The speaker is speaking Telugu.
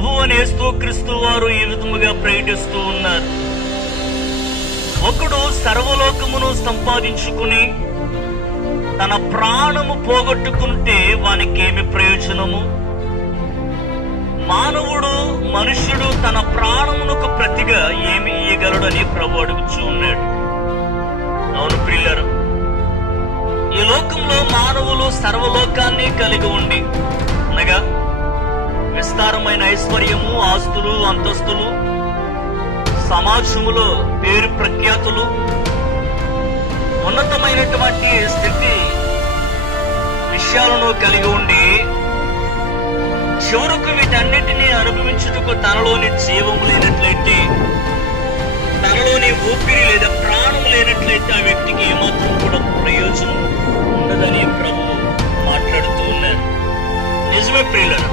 ప్రభు అనేస్తూ క్రీస్తు వారు ఈ విధముగా ప్రకటిస్తూ ఉన్నారు. ఒకడు సర్వలోకమును సంపాదించుకుని తన ప్రాణము పోగొట్టుకుంటే వానికేమి ప్రయోజనము? మానవుడు మనుష్యుడు తన ప్రాణమునకు ప్రతిగా ఏమి ఇయ్యగలడని ప్రభు అడుగుచూ ఉన్నాడు. అవును ప్రిల్లరు ఈ లోకంలో మానవులు సర్వలోకాన్ని కలిగి ఉండి అనగా విస్తారమైన ఐశ్వర్యము ఆస్తులు అంతస్తులు సమాజములో పేరు ప్రఖ్యాతులు ఉన్నతమైనటువంటి స్థితి విషయాలను కలిగి ఉండి చివరకు వీటన్నిటినీ అనుభవించుటకు తనలోని జీవము లేనట్లయితే తనలోని ఊపిరి లేదా ప్రాణం లేనట్లయితే ఆ వ్యక్తికి ఏమాత్రం కూడా ప్రయోజనం ఉండదని ప్రభు మాట్లాడుతూ ఉన్నారు. నిజమే ప్రియులను